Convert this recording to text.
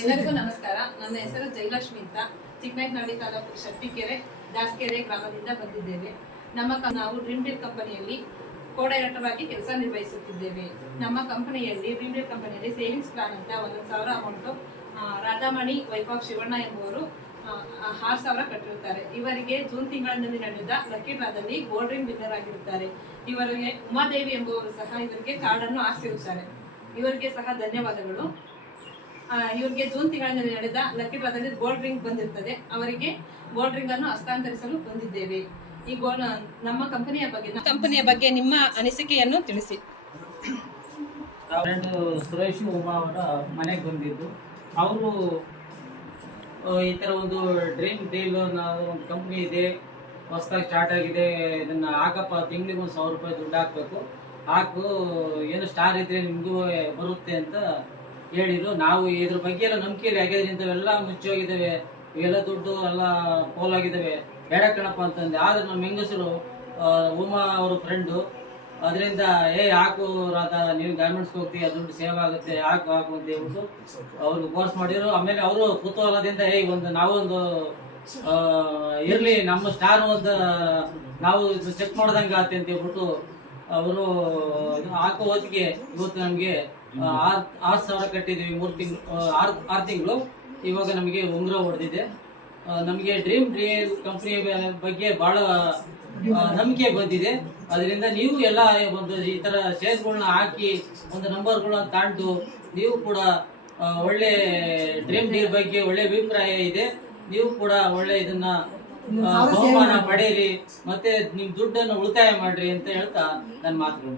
ಎಲ್ಲರಿಗೂ ನಮಸ್ಕಾರ. ನನ್ನ ಹೆಸರು ಜಯಲಕ್ಷ್ಮಿ ಅಂತ. ಚಿಕ್ಕನಾಯಕನಹಳ್ಳಿ ತಾಲೂಕು ಶಕ್ತಿಕೆರೆ ದಾಸಕೆರೆ ಗ್ರಾಮದಿಂದ ಬಂದಿದ್ದೇವೆ. ನಾವು ಡ್ರೀಮ್ ಡೀಲ್ ಕಂಪನಿಯಲ್ಲಿ ಕೋಡೈರೆಕ್ಟರ್ ಆಗಿ ಕೆಲಸ ನಿರ್ವಹಿಸುತ್ತಿದ್ದೇವೆ. ನಮ್ಮ ಕಂಪನಿಯಲ್ಲಿ ಡ್ರೀಮ್ ಡೀಲ್ ಕಂಪನಿಯಲ್ಲಿ ಸೇವಿಂಗ್ಸ್ ಪ್ಲಾನ್ ಅಂತ 1,000 amount Radhamani wife of Shivanna ಎಂಬುವರು 6,000 ಕಟ್ಟಿರುತ್ತಾರೆ. ಇವರಿಗೆ ಜೂನ್ ತಿಂಗಳಿನಲ್ಲಿ ನಡೆದ ಲಕ್ಕಿ ಡ್ರಾದಲ್ಲಿ ಗೋಲ್ಡ್ ರಿಂಗ್ ವಿನ್ನರ್ ಆಗಿರುತ್ತಾರೆ. ಇವರಿಗೆ ಉಮಾದೇವಿ ಎಂಬುವರು ಸಹ ಇವರಿಗೆ ಕಾರ್ಡ್ ಅನ್ನು ಹಾಕಿರುತ್ತಾರೆ. ಇವರಿಗೆ ಸಹ ಧನ್ಯವಾದಗಳು. ಇವರಿಗೆ ಜೂನ್ ತಿಂಗಳಿನಲ್ಲಿ ನಡೆದ ಲಕ್ಕಿ ಡ್ರಾದಲ್ಲಿ ಗೋಲ್ಡ್ ರಿಂಗ್ ಬಂದಿರುತ್ತದೆ. ಅವರಿಗೆ ಗೋಲ್ಡ್ ರಿಂಗ್ ಅನ್ನು ಹಸ್ತಾಂತರಿಸಲು ಬಂದಿದ್ದೇವೆ. ಈ ನಮ್ಮ ಕಂಪನಿಯ ಬಗ್ಗೆ ನಿಮ್ಮ ಅನಿಸಿಕೆಯನ್ನು ತಿಳಿಸಿ. ಸುರೇಶ್ ಉಮಾ ಅವರ ಮನೆಗೆ ಬಂದಿದ್ದು ಅವರು ಈ ತರ ಒಂದು ಡ್ರೀಮ್ ಡೀಲ್ ಒಂದು ಕಂಪ್ನಿ ಇದೆ, ಹೊಸದಾಗಿ ಸ್ಟಾರ್ಟ್ ಆಗಿದೆ, ಇದನ್ನ ಹಾಕಪ್ಪ, ತಿಂಗಳಿಗೆ 1,000 ರೂಪಾಯಿ ದುಡ್ಡು ಹಾಕ್ಬೇಕು, ಹಾಕು, ಏನು ಸ್ಟಾರ್ ಇದ್ರೆ ನಿಮ್ಗೂ ಬರುತ್ತೆ ಅಂತ ಹೇಳಿದ್ರು. ನಾವು ಇದ್ರ ಬಗ್ಗೆ ಎಲ್ಲ ನಂಬಿಕೆಯಲ್ಲಿ ಆಗಿದ್ರೆ ಇಂಥವೆಲ್ಲ ಮುಚ್ಚೋಗಿದ್ದಾವೆ, ಇವೆಲ್ಲ ದುಡ್ಡು ಎಲ್ಲ ಪೋಲಾಗಿದ್ದಾವೆ, ಬೇಡ ಕಣಪ್ಪ ಅಂತಂದೆ. ಆದ್ರೆ ನಮ್ಮ ಹೆಂಗಸರು ಉಮಾ ಅವ್ರ ಫ್ರೆಂಡು, ಅದರಿಂದ ಹಾಕು ರಾಧಾ, ನೀವು ಗಾರ್ಮೆಂಟ್ಸ್ ಹೋಗ್ತೀವಿ, ದುಡ್ಡು ಸೇವ್ ಆಗುತ್ತೆ, ಹಾಕು ಅಂತ ಹೇಳ್ಬಿಟ್ಟು ಅವ್ರಿಗೆ ಕೋರ್ಸ್ ಮಾಡಿದ್ರು. ಆಮೇಲೆ ಅವರು ಕುತೂಹಲದಿಂದ ನಾವೊಂದು ಇರ್ಲಿ, ನಮ್ಮ ಸ್ಟಾರ್ ನಾವು ಚೆಕ್ ಮಾಡ್ದಂಗೆ ಆಗುತ್ತೆ ಅಂತ ಹೇಳ್ಬಿಟ್ಟು ಅವರು ಹಾಕೋ ಹೊತ್ತಿಗೆ ಇವತ್ತು ನಮ್ಗೆ 6,000 ಕಟ್ಟಿದ್ವಿ. 6 ತಿಂಗಳು. ಇವಾಗ ನಮಗೆ ಉಂಗುರ ಹೊಡೆದಿದೆ. ನಮಗೆ ಡ್ರೀಮ್ ಡೀಲ್ ಕಂಪನಿ ಬಗ್ಗೆ ಬಹಳ ನಂಬಿಕೆ ಬಂದಿದೆ. ಅದರಿಂದ ನೀವು ಎಲ್ಲ ಈ ತರ ಶೇರ್ಗಳನ್ನ ಹಾಕಿ ಒಂದು ನಂಬರ್ಗಳನ್ನ ತಾಂಡು ನೀವು ಕೂಡ ಒಳ್ಳೆ ಡ್ರೀಮ್ ಡೀಲ್ ಬಗ್ಗೆ ಒಳ್ಳೆ ಅಭಿಪ್ರಾಯ ಇದೆ. ನೀವು ಕೂಡ ಒಳ್ಳೆ ಇದನ್ನ ಬಹುಮಾನ ಪಡೆಯಿರಿ, ಮತ್ತೆ ನಿಮ್ ದುಡ್ಡನ್ನು ಉಳಿತಾಯ ಮಾಡ್ರಿ ಅಂತ ಹೇಳ್ತಾ ನನ್ನ ಮಾತುಗಳು.